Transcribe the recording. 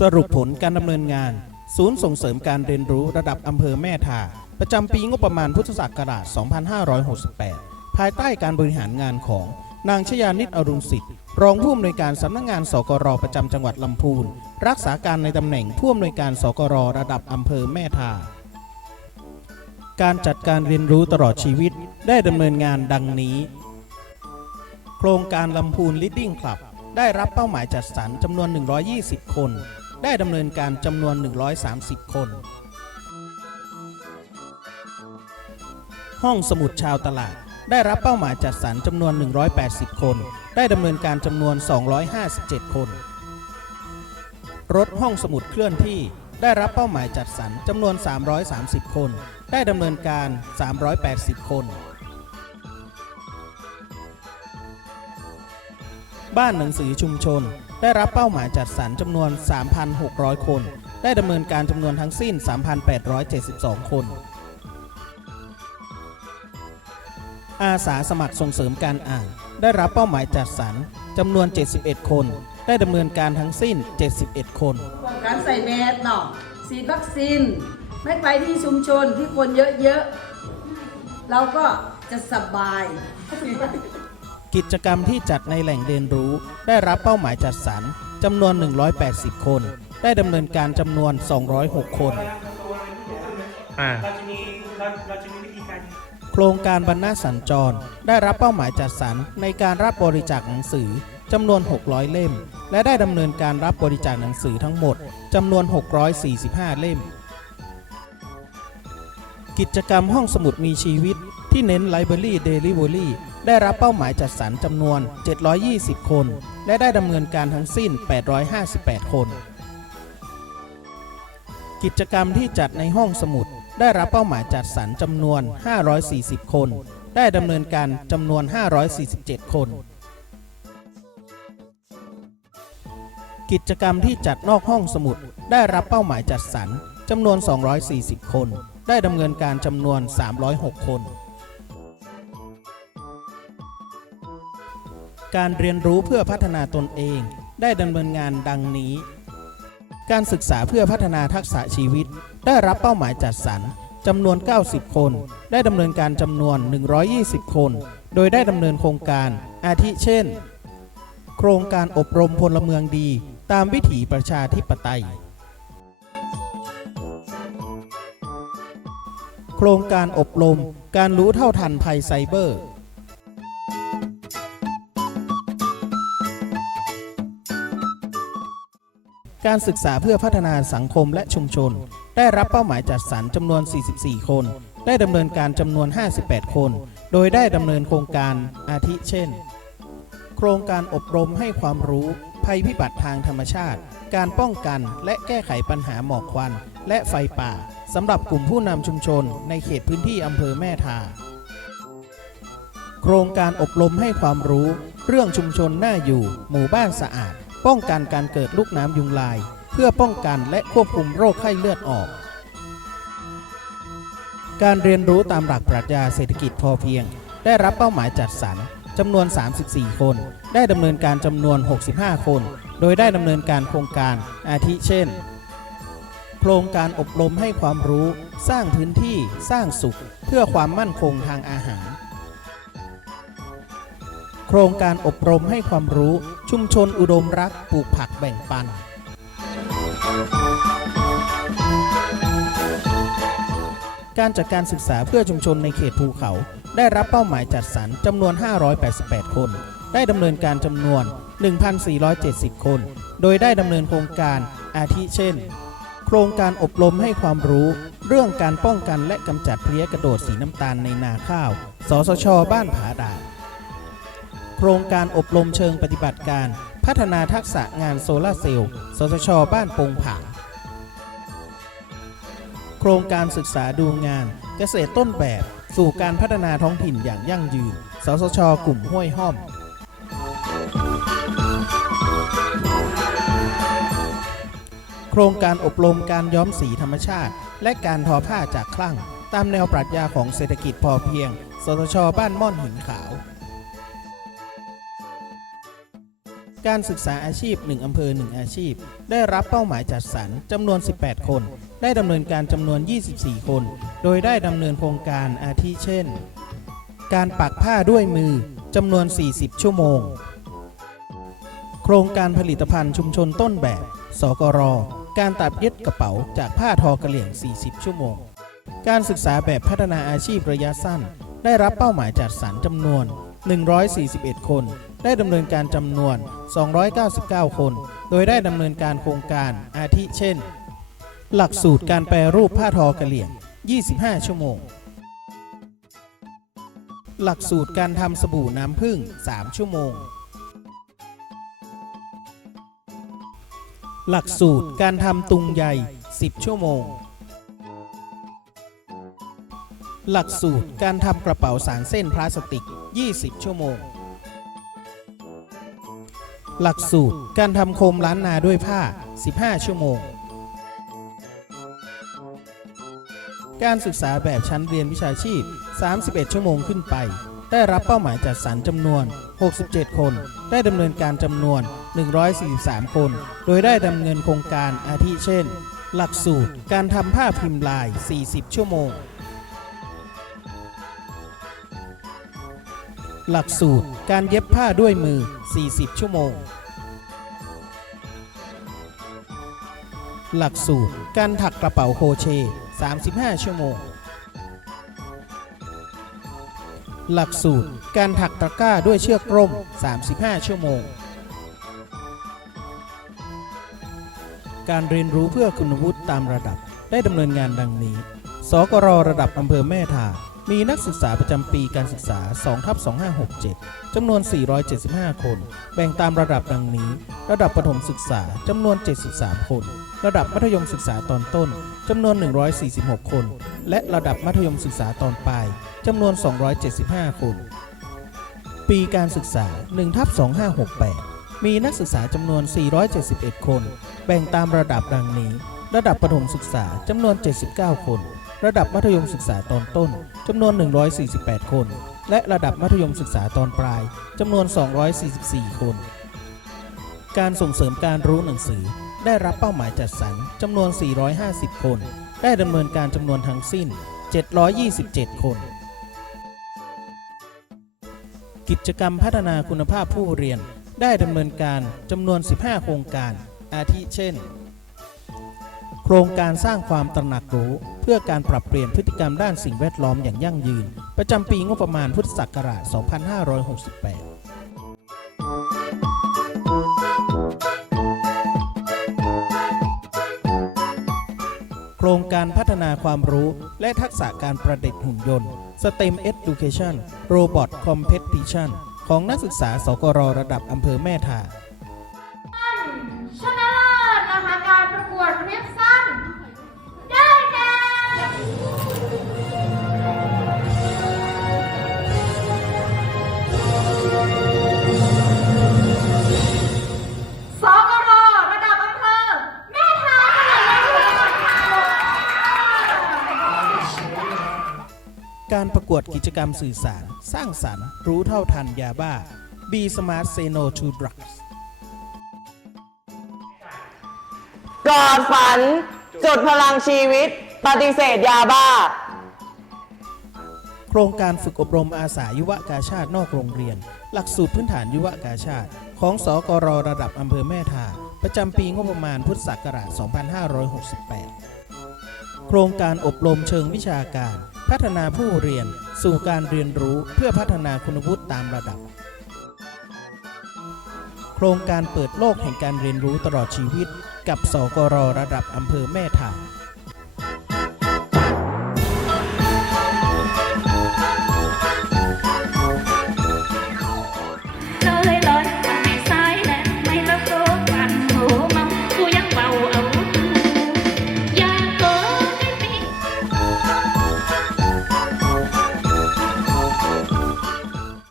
สรุปผลการดำเนินงาน ศูนย์ส่งเสริมการเรียนรู้ระดับอำเภอแม่ทา ประจำปีงบประมาณพุทธศักราช 2568 ภายใต้การบริหารงานของนางชยานิตอรุณสิทธิ์ รองผู้อำนวยการสำนักงานสกรประจำจังหวัดลำพูน รักษาการในตำแหน่งผู้อำนวยการสกรระดับอำเภอแม่ทา การจัดการเรียนรู้ตลอดชีวิตได้ดำเนินงานดังนี้ โครงการลำพูน Leading Club ได้รับเป้าหมายจัดสรรจำนวน 120 คน ได้ดำเนินการจำนวน 130 คน ห้องสมุดชาวตลาด ได้รับเป้าหมายจัดสรรจำนวน 180 คน ได้ดำเนินการจำนวน 257 คน รถห้องสมุดเคลื่อนที่ได้รับเป้าหมายจัดสรรจำนวน 330 คน ได้ดำเนินการ 380 คน บ้านหนังสือชุมชน ได้รับเป้าหมายจัดสรรจำนวน 3,600 คน ได้ดำเนินการจำนวนทั้งสิ้น 3,872 คน อาสาสมัครส่งเสริมการอ่าน ได้รับเป้าหมายจัดสรรจำนวน 71 คน ได้ดำเนินการทั้งสิ้น 71 คนป้องกันใส่แมสเนาะฉีดวัคซีน ไม่ไปที่ชุมชนที่คนเยอะๆ เราก็จะสบาย กิจกรรมที่จัดในแหล่งเรียนรู้ ได้รับเป้าหมายจัดสรรจำนวน 180 คน ได้ดำเนินการจำนวน 206 คน อ่า เราจะมีเราเราจะมีวิธีการโครงการบรรณาสัญจร ได้รับเป้าหมายจัดสรรในการรับบริจาคหนังสือจำนวน 600 เล่ม และได้ดำเนินการรับบริจาคหนังสือทั้งหมดจำนวน 645 เล่ม กิจกรรมห้องสมุดมีชีวิตที่เน้น Library Delivery ได้รับเป้าหมายจัดสรรจำนวน 720 คน และได้ดำเนินการทั้งสิ้น 858 คน กิจกรรมที่จัดในห้องสมุด ได้รับเป้าหมายจัดสรรจำนวน 540 คน ได้ดำเนินการจำนวน 547 คน กิจกรรมที่จัดนอกห้องสมุด ได้รับเป้าหมายจัดสรรจำนวน 240 คน ได้ดำเนินการจำนวน 306 คน การเรียนรู้เพื่อพัฒนาตนเองได้ดำเนินงานดังนี้ การศึกษาเพื่อพัฒนาทักษะชีวิต ได้รับเป้าหมายจัดสรรจำนวน 90 คน ได้ดำเนินการจำนวน 120 คน โดยได้ดำเนินโครงการอาทิเช่น โครงการอบรมพลเมืองดี ตามวิถีประชาธิปไตย โครงการอบรมการรู้เท่าทันภัยไซเบอร์ การศึกษาเพื่อพัฒนาสังคมและชุมชน ได้รับเป้าหมายจัดสรรจำนวน 44 คน ได้ดำเนินการจำนวน 58 คน โดยได้ดำเนินโครงการอาทิเช่น โครงการอบรมให้ความรู้ภัยพิบัติทางธรรมชาติ การป้องกันและแก้ไขปัญหาหมอกควัน และไฟป่าสำหรับกลุ่มผู้นำชุมชน ในเขตพื้นที่อำเภอแม่ทา โครงการอบรมให้ความรู้ เรื่องชุมชนน่าอยู่ หมู่บ้านสะอาด ป้องกันการเกิดลูกน้ำยุงลาย เพื่อป้องกันและควบคุมโรคไข้เลือดออก การเรียนรู้ตามหลักปรัชญาเศรษฐกิจพอเพียง ได้รับเป้าหมายจัดสรรจำนวน 34 คน ได้ดำเนินการจำนวน 65 คน โดยได้ดำเนินการโครงการอาทิเช่น โครงการอบรมให้ความรู้ สร้างพื้นที่ สร้างสุข เพื่อความมั่นคงทางอาหาร โครงการอบรมให้ความรู้ชุมชนอุดมรักปลูกผักแบ่งปัน การจัดการศึกษาเพื่อชุมชนในเขตภูเขา ได้รับเป้าหมายจัดสรรจำนวน 588 คน ได้ดำเนินการจำนวน 1,470 คน โดยได้ดำเนินโครงการอาทิเช่น โครงการอบรมให้ความรู้เรื่องการป้องกันและกำจัดเพลี้ยกระโดดสีน้ำตาลในนาข้าว สสช บ้านผาดาด โครงการอบรมเชิงปฏิบัติการ พัฒนาทักษะงานโซลาเซลล์ สสช บ้านปงผาโครงการศึกษาดูงานเกษตรต้นแบบ สู่การพัฒนาท้องถิ่นอย่างยั่งยืน สสช กลุ่มห้วยห้อม โครงการอบรมการย้อมสีธรรมชาติ และการทอผ้าจากคลั่ง ตามแนวปรัชญาของเศรษฐกิจพอเพียง สสช บ้านม่อนหินขาว การศึกษาอาชีพ 1 อำเภอ 1 อาชีพ ได้รับเป้าหมายจัดสรรจำนวน 18 คน ได้ดำเนินการจำนวน 24 คน โดยได้ดำเนินโครงการอาทิเช่น การปักผ้าด้วยมือจำนวน 40 ชั่วโมง โครงการผลิตภัณฑ์ชุมชนต้นแบบ สกร การตัดเย็บกระเป๋าจากผ้าทอกระเหลี่ยง 40 ชั่วโมง การศึกษาแบบพัฒนาอาชีพระยะสั้น ได้รับเป้าหมายจัดสรรจำนวน 141 คน ได้ดำเนินการจำนวน 299 คน โดยได้ดำเนินการโครงการอาทิเช่น หลักสูตรการแปรรูปผ้าทอกระเหลี่ยง 25 ชั่วโมง หลักสูตรการทำสบู่น้ำผึ้ง 3 ชั่วโมง หลักสูตรการทำตุงใย 10 ชั่วโมง หลักสูตรการทำกระเป๋าสารเส้นพลาสติก 20 ชั่วโมง หลักสูตรการทำโคมล้านนาด้วยผ้า 15 ชั่วโมง การศึกษาแบบชั้นเรียนวิชาชีพ 31 ชั่วโมงขึ้นไป ได้รับเป้าหมายจัดสรรจำนวน 67 คน ได้ดำเนินการจำนวน 143 คน โดยได้ดำเนินโครงการอาทิเช่น หลักสูตรการทำผ้าพิมพ์ลาย 40 ชั่วโมง หลักสูตรการเย็บผ้าด้วยมือ 40 ชั่วโมง หลักสูตรการถักกระเป๋าโคเช 35 ชั่วโมง หลักสูตรการถักตะกร้าด้วยเชือกร่ม 35 ชั่วโมง การเรียนรู้เพื่อคุณวุฒิตามระดับได้ดำเนินงานดังนี้ สกรระดับอำเภอแม่ทา มีนักศึกษาประจำปีการศึกษา2ทับ2567 จำนวน 475 คน แบ่งตามระดับดังนี้ ระดับประถมศึกษา จำนวน 73 คน ระดับมัธยมศึกษาตอนต้น จำนวน 146 คน และระดับมัธยมศึกษาตอนปลาย จำนวน 275 คน ปีการศึกษา1ทับ2568 มีนักศึกษาจำนวน 471 คน แบ่งตามระดับดังนี้ ระดับประถมศึกษา จำนวน 79 คน ระดับมัธยมศึกษาตอนต้นจำนวน 148 คน และระดับมัธยมศึกษาตอนปลายจำนวน 244 คน การส่งเสริมการรู้หนังสือได้รับเป้าหมายจัดสรรจำนวน 450 คน ได้ดำเนินการจำนวนทั้งสิ้น 727 คน กิจกรรมพัฒนาคุณภาพผู้เรียนได้ดำเนินการจำนวน 15 โครงการ อาทิเช่น โครงการสร้างความตระหนักรู้ เพื่อการปรับเปลี่ยนพฤติกรรมด้านสิ่งแวดล้อมอย่างยั่งยืน ประจำปีงบประมาณพุทธศักราช 2568โครงการพัฒนาความรู้และทักษะการประดิษฐ์หุ่นยนต์ STEM Education Robot Competition ของนักศึกษาสกรระดับอำเภอแม่ทา กวดกิจกรรมสื่อสาร สร้างสรรค์ รู้เท่าทันยาบ้า Be Smart Say No to Drugs กอดฝัน จุดพลังชีวิต ปฏิเสธยาบ้า โครงการฝึกอบรมอาสายุวกาชาตินอกโรงเรียน หลักสูตรพื้นฐานยุวกาชาติ ของสกรระดับอำเภอแม่ทา ประจำปีงบประมาณพุทธศักราช 2568 โครงการอบรมเชิงวิชาการ พัฒนาผู้เรียนสู่การเรียนรู้เพื่อพัฒนาคุณวุฒิตามระดับ โครงการเปิดโลกแห่งการเรียนรู้ตลอดชีวิต กับสกรระดับอำเภอแม่ทา